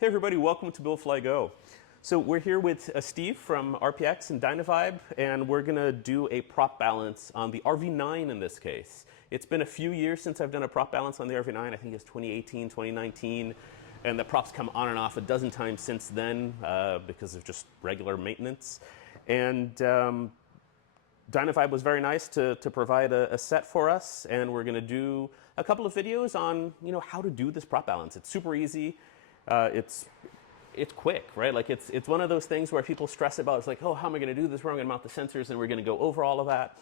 Hey everybody, welcome to Build Fly Go. So we're here with Steve from RPX and DynaVibe, and we're gonna do a prop balance on the RV-9 in this case. It's been a few years since I've done a prop balance on the RV-9. I think it's 2018, 2019, and the props come on and off a dozen times since then because of just regular maintenance. And DynaVibe was very nice to provide a set for us, and we're gonna do a couple of videos on how to do this prop balance. It's super easy. It's quick, right? Like it's one of those things where people stress about. It's like, oh, how am I going to do this? Where am I going to mount the sensors? And we're going to go over all of that.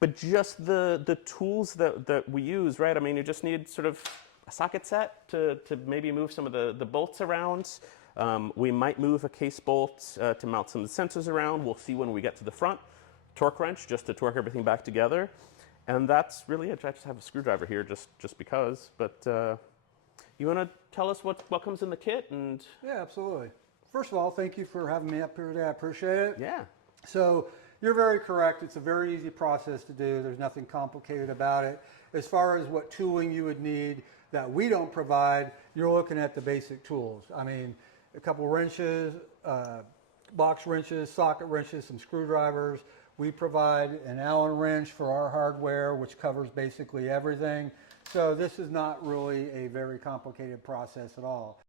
But just the tools that we use, right? I mean, you just need sort of a socket set to maybe move some of the bolts around. We might move a case bolt to mount some of the sensors around. We'll see when we get to the front. Torque wrench just to torque everything back together. And that's really it. I just have a screwdriver here just because. But you want to tell us what comes in the kit? And yeah, absolutely. First of all, thank you for having me up here today. I appreciate it. Yeah. So you're very correct. It's a very easy process to do. There's nothing complicated about it. As far as what tooling you would need that we don't provide, you're looking at the basic tools. I mean, a couple wrenches, box wrenches, socket wrenches, some screwdrivers. We provide an Allen wrench for our hardware, which covers basically everything. So this is not really a very complicated process at all.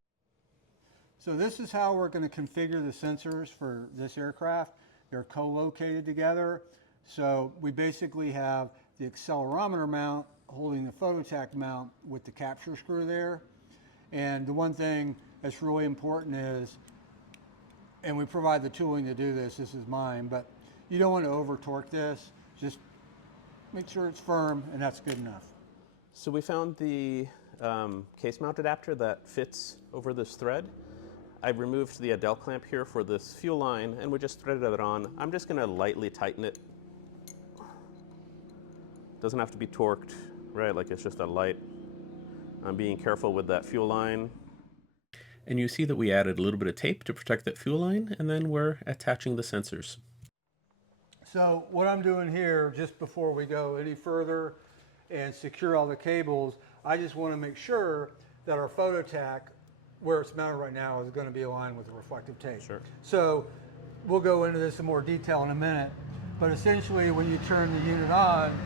So this is how we're going to configure the sensors for this aircraft. They're co-located together. So we basically have the accelerometer mount holding the phototach mount with the capture screw there. And the one thing that's really important is, and we provide the tooling to do this, this is mine, but you don't want to over torque this. Just make sure it's firm, and that's good enough. So we found the case mount adapter that fits over this thread. I removed the Adele clamp here for this fuel line, and we just threaded it on. I'm just going to lightly tighten it. Doesn't have to be torqued, right? Like it's just a light. I'm being careful with that fuel line. And you see that we added a little bit of tape to protect that fuel line, and then we're attaching the sensors. So what I'm doing here, just before we go any further and secure all the cables, I just want to make sure that our phototach, where it's mounted right now, is going to be aligned with the reflective tape. Sure. So we'll go into this in more detail in a minute, but essentially when you turn the unit on,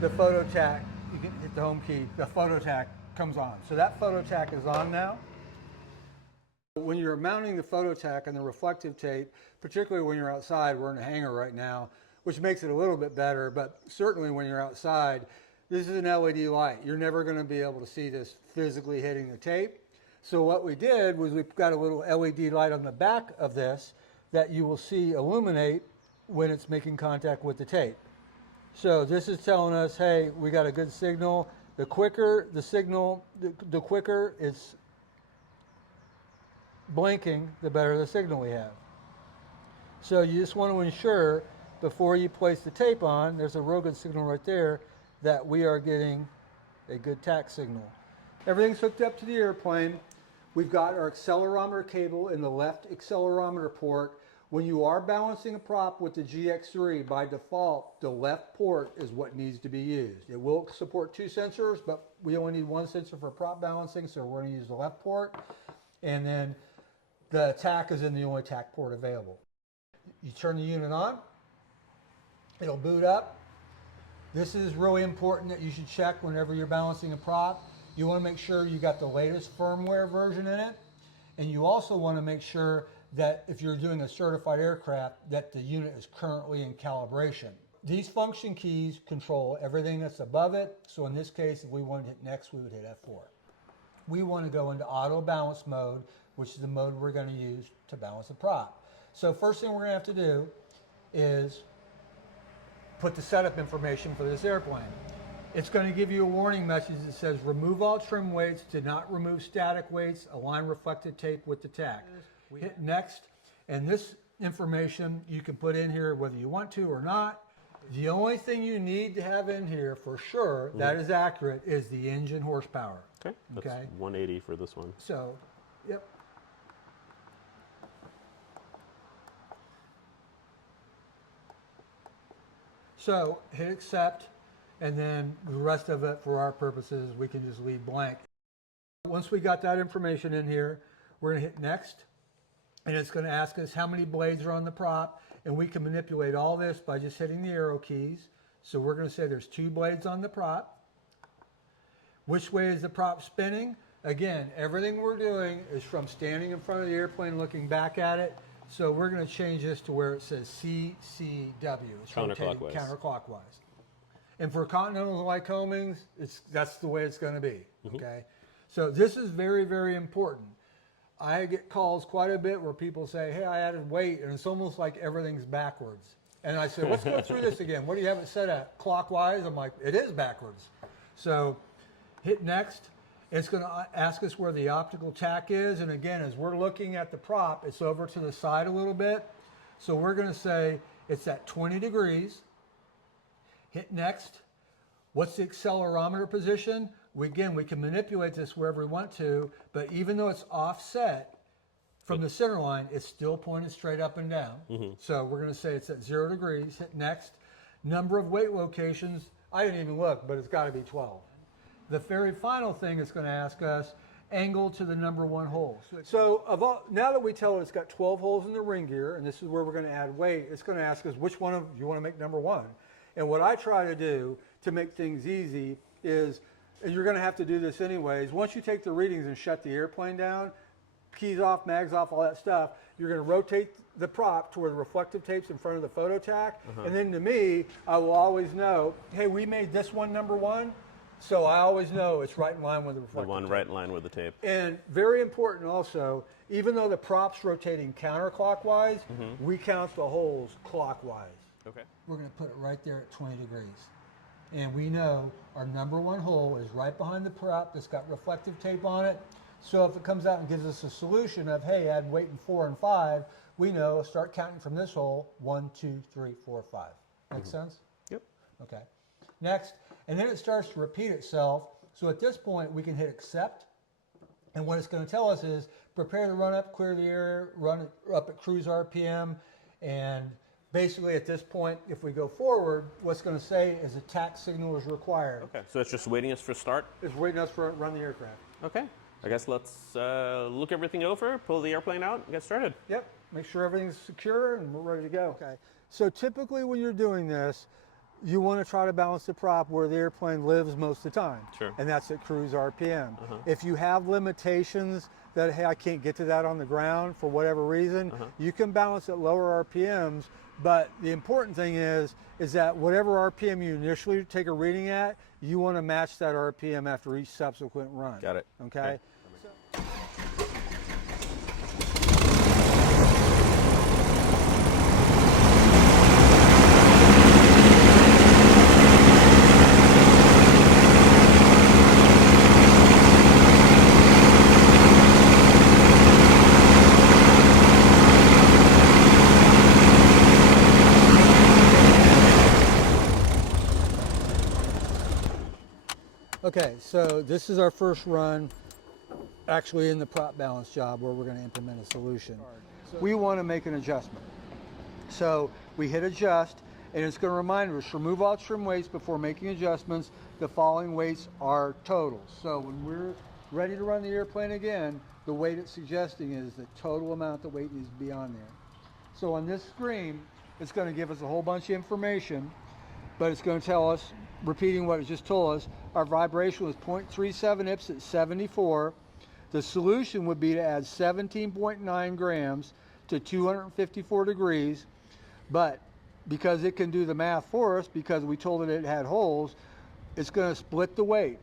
the phototach, you can hit the home key, the phototach comes on. So that phototach is on now. When you're mounting the phototach and the reflective tape, particularly when you're outside, we're in a hangar right now, which makes it a little bit better, but certainly when you're outside, this is an LED light. You're never going to be able to see this physically hitting the tape. So what we did was we've got a little LED light on the back of this that you will see illuminate when it's making contact with the tape. So this is telling us, hey, we got a good signal. The quicker the signal, the quicker it's blinking, the better the signal we have. So you just want to ensure before you place the tape on, there's a real good signal right there, that we are getting a good tack signal. Everything's hooked up to the airplane. We've got our accelerometer cable in the left accelerometer port. When you are balancing a prop with the GX3, by default, the left port is what needs to be used. It will support two sensors, but we only need one sensor for prop balancing, so we're going to use the left port. And then the tack is in the only tack port available. You turn the unit on, it'll boot up. This is really important that you should check whenever you're balancing a prop. You want to make sure you got the latest firmware version in it. And you also want to make sure that if you're doing a certified aircraft, that the unit is currently in calibration. These function keys control everything that's above it. So in this case, if we wanted to hit next, we would hit F4. We want to go into auto balance mode, which is the mode we're going to use to balance the prop. So first thing we're going to have to do is put the setup information for this airplane. It's going to give you a warning message that says remove all trim weights, do not remove static weights, align reflective tape with the tack. Hit next, and this information you can put in here whether you want to or not. The only thing you need to have in here for sure that is accurate is the engine horsepower. Okay, that's 180 for this one. So, yep. So hit accept, and then the rest of it for our purposes we can just leave blank. Once we got that information in here, we're going to hit next, and it's going to ask us how many blades are on the prop, and we can manipulate all this by just hitting the arrow keys. So we're going to say there's 2 blades on the prop. Which way is the prop spinning? Again, everything we're doing is from standing in front of the airplane looking back at it. So we're going to change this to where it says CCW. It's counterclockwise. Counterclockwise. And for Continentals and Lycomings, that's the way it's going to be. Okay. So this is very, very important. I get calls quite a bit where people say, hey, I added weight, and it's almost like everything's backwards. And I say, let's go through this again. What do you have it set at? Clockwise? I'm like, it is backwards. So hit next. It's going to ask us where the optical tack is. And again, as we're looking at the prop, it's over to the side a little bit. So we're going to say it's at 20 degrees. Hit next. What's the accelerometer position? We can manipulate this wherever we want to, but even though it's offset from the center line, it's still pointed straight up and down. So we're going to say it's at 0 degrees. Hit next. Number of weight locations, I didn't even look, but it's got to be 12. The very final thing it's going to ask us, angle to the number 1 hole. So now that we tell it it's got 12 holes in the ring gear, and this is where we're going to add weight, it's going to ask us which one of you want to make number 1. And what I try to do to make things easy is, and you're going to have to do this anyways, once you take the readings and shut the airplane down, keys off, mags off, all that stuff, you're going to rotate the prop to where the reflective tape's in front of the photo tack. And then to me, I will always know, hey, we made this one number 1, so I always know it's right in line with the reflective The one tape. right in line with the tape. And very important also, even though the prop's rotating counterclockwise, we count the holes clockwise. Okay. We're going to put it right there at 20 degrees. And we know our number 1 hole is right behind the prop that's got reflective tape on it. So if it comes out and gives us a solution of, hey, add weight in 4 and 5, we know, start counting from this hole, 1, 2, 3, 4, 5. Make sense? Yep. Okay. Next, and then it starts to repeat itself. So at this point, we can hit accept. And what it's going to tell us is prepare to run up, clear the air, run it up at cruise RPM, and basically, at this point, if we go forward, what's going to say is a tack signal is required. Okay, so it's just waiting us for start? It's waiting us for run the aircraft. Okay, I guess let's look everything over, pull the airplane out, and get started. Yep, make sure everything's secure and we're ready to go. Okay, so typically when you're doing this, you want to try to balance the prop where the airplane lives most of the time. Sure. And that's at cruise RPM. If you have limitations that, hey, I can't get to that on the ground for whatever reason, you can balance at lower RPMs. But the important thing is that whatever RPM you initially take a reading at, you want to match that RPM after each subsequent run. Got it. Okay? Okay, so this is our first run actually in the prop balance job where we're going to implement a solution. We want to make an adjustment. So we hit adjust, and it's going to remind us, remove all trim weights before making adjustments. The following weights are totals. So when we're ready to run the airplane again, the weight it's suggesting is the total amount the weight needs to be on there. So on this screen, it's going to give us a whole bunch of information, but it's going to tell us, repeating what it just told us, our vibration was 0.37 IPS at 74. The solution would be to add 17.9 grams to 254 degrees, but because it can do the math for us, because we told it had holes, it's going to split the weight.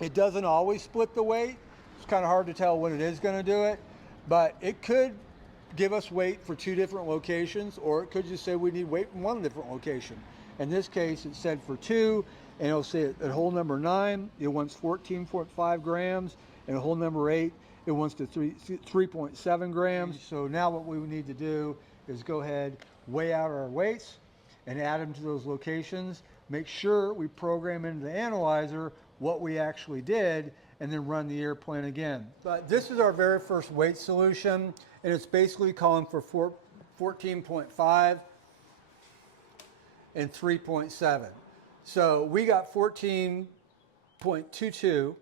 It doesn't always split the weight. It's kind of hard to tell when it is going to do it, but it could give us weight for 2 different locations, or it could just say we need weight in 1 different location. In this case, it said for 2, and it'll say at hole number 9, it wants 14.5 grams, and at hole number 8, it wants to 3.7 grams. So now what we need to do is go ahead, weigh out our weights, and add them to those locations. Make sure we program into the analyzer what we actually did, and then run the airplane again. But this is our very first weight solution, and it's basically calling for 14.5 and 3.7. So we got 14.22,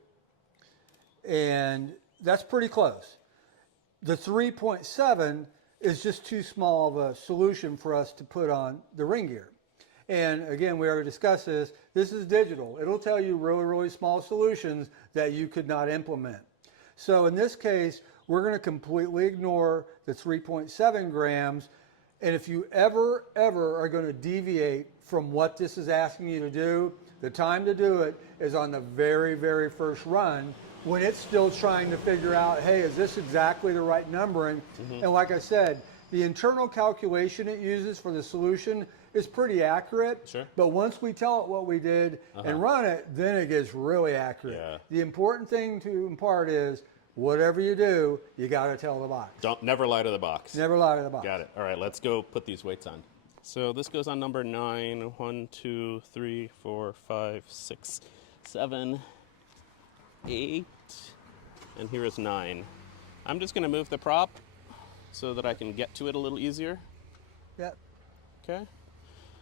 and that's pretty close. The 3.7 is just too small of a solution for us to put on the ring gear. And again, we already discussed this. This is digital. It'll tell you really, really small solutions that you could not implement. So in this case, we're going to completely ignore the 3.7 grams. And if you ever are going to deviate from what this is asking you to do, the time to do it is on the very, very first run, when it's still trying to figure out, hey, is this exactly the right numbering? And like I said, the internal calculation it uses for the solution is pretty accurate. Sure. But once we tell it what we did and run it, then it gets really accurate. Yeah. The important thing to impart is, whatever you do, you got to tell the box. Never lie to the box. Never lie to the box. Got it. All right, let's go put these weights on. So this goes on number 9. 1, 2, 3, 4, 5, 6, 7, 8, and here is 9. I'm just going to move the prop so that I can get to it a little easier. Yep. Okay.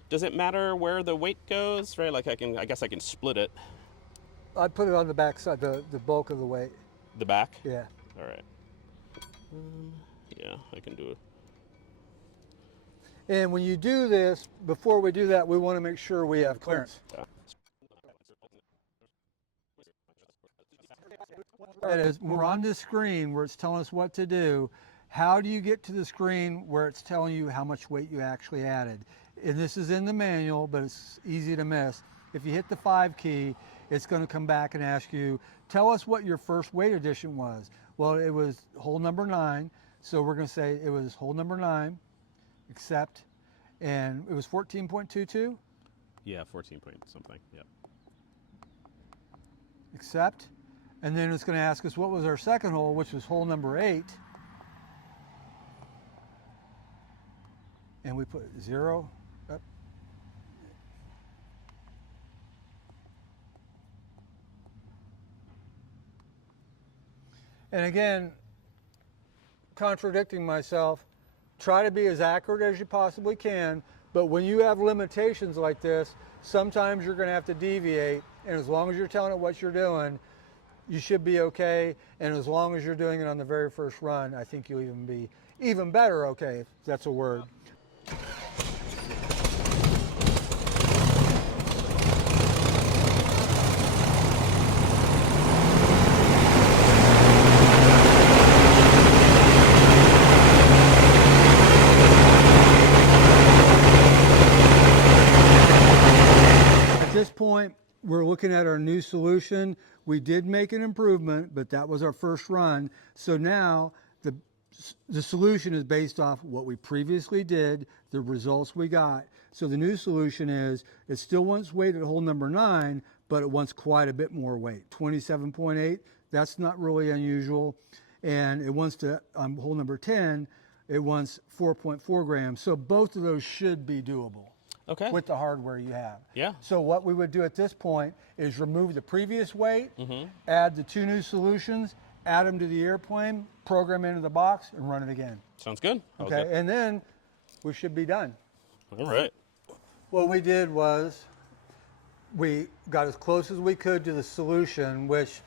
Does it matter where the weight goes? Right, like I guess I can split it. I'd put it on the back side, the bulk of the weight. The back? Yeah. All right. Yeah, I can do it. And when you do this, before we do that, we want to make sure we have clearance. Yeah. And as we're on this screen where it's telling us what to do, how do you get to the screen where it's telling you how much weight you actually added? And this is in the manual, but it's easy to miss. If you hit the 5 key, it's going to come back and ask you, tell us what your first weight addition was. Well, it was hole number 9, so we're going to say it was hole number 9, accept, and it was 14.22. Yeah, 14 point something. Yep. Accept, and then it's going to ask us what was our second hole, which was hole number 8, and we put 0 up. And again, contradicting myself, try to be as accurate as you possibly can, but when you have limitations like this, sometimes you're going to have to deviate, and as long as you're telling it what you're doing, you should be okay, and as long as you're doing it on the very first run, I think you'll even be even better okay, if that's a word. At this point, we're looking at our new solution. We did make an improvement, but that was our first run. So now the solution is based off what we previously did, the results we got. So the new solution is, it still wants weight at hole number 9, but it wants quite a bit more weight, 27.8. That's not really unusual. And it wants to, on hole number 10, it wants 4.4 grams. So both of those should be doable. Okay. With the hardware you have. Yeah. So what we would do at this point is remove the previous weight, add the 2 new solutions, add them to the airplane, program into the box, and run it again. Sounds good. Okay, and then we should be done. All right. What we did was we got as close as we could to the solution, which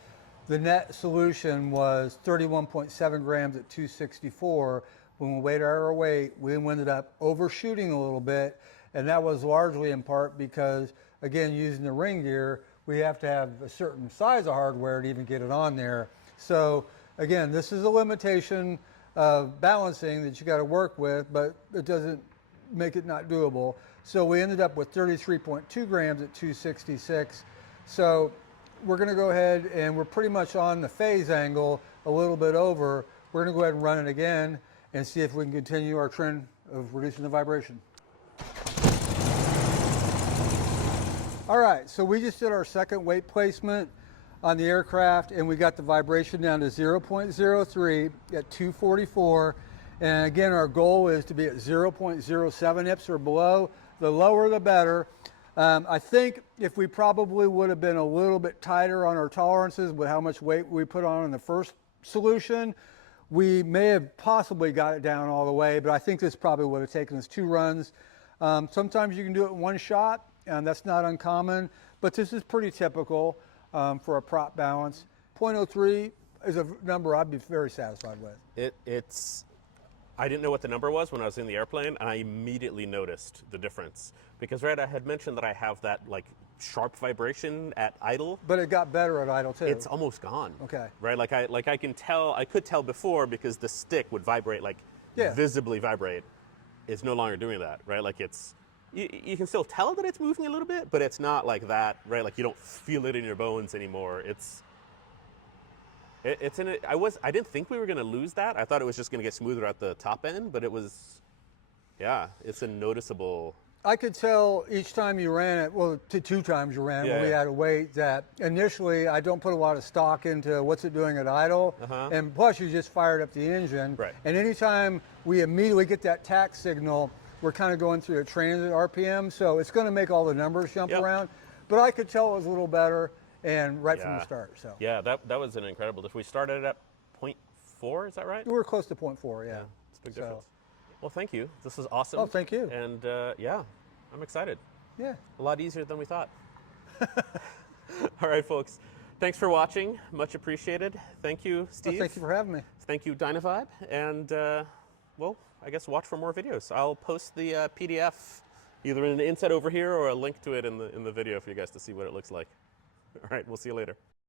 the net solution was 31.7 grams at 264. When we weighed our weight, we ended up overshooting a little bit. And that was largely in part because, again, using the ring gear, we have to have a certain size of hardware to even get it on there. So, again, this is a limitation of balancing that you got to work with, but it doesn't make it not doable. So we ended up with 33.2 grams at 266. So we're going to go ahead, and we're pretty much on the phase angle, a little bit over. We're going to go ahead and run it again and see if we can continue our trend of reducing the vibration. All right, so we just did our second weight placement on the aircraft, and we got the vibration down to 0.03 at 244. And again, our goal is to be at 0.07 IPS or below. The lower, the better. I think if we probably would have been a little bit tighter on our tolerances with how much weight we put on in the first solution, we may have possibly got it down all the way, but I think this probably would have taken us 2 runs. Sometimes you can do it in one shot, and that's not uncommon, but this is pretty typical for a prop balance. 0.03 is a number I'd be very satisfied with. It's I didn't know what the number was when I was in the airplane, and I immediately noticed the difference. Because, right, I had mentioned that I have that, like, sharp vibration at idle. But it got better at idle, too. It's almost gone. Okay. Right, I could tell before because the stick would vibrate, like, visibly vibrate. It's no longer doing that, right? Like, you can still tell that it's moving a little bit, but it's not like that, right? Like, you don't feel it in your bones anymore. I didn't think we were going to lose that. I thought it was just going to get smoother at the top end, but it was, yeah, it's a noticeable. I could tell each time you ran it, well, two times you ran it when we had to wait, that initially I don't put a lot of stock into what's it doing at idle, and plus you just fired up the engine. Right. And anytime we immediately get that tack signal, we're kind of going through a transit RPM, so it's going to make all the numbers jump around. But I could tell it was a little better, and from the start. So yeah, that was an incredible difference. We started at 0.4, is that right? we were close to 0.4, yeah. It's a big difference. Well, thank you. This was awesome. Oh, thank you. And yeah, I'm excited. Yeah. A lot easier than we thought. All right, folks. Thanks for watching. Much appreciated. Thank you, Steve. Well, thank you for having me. Thank you, DynaVibe. And, well, I guess watch for more videos. I'll post the PDF either in the inside over here or a link to it in the video for you guys to see what it looks like. All right, we'll see you later.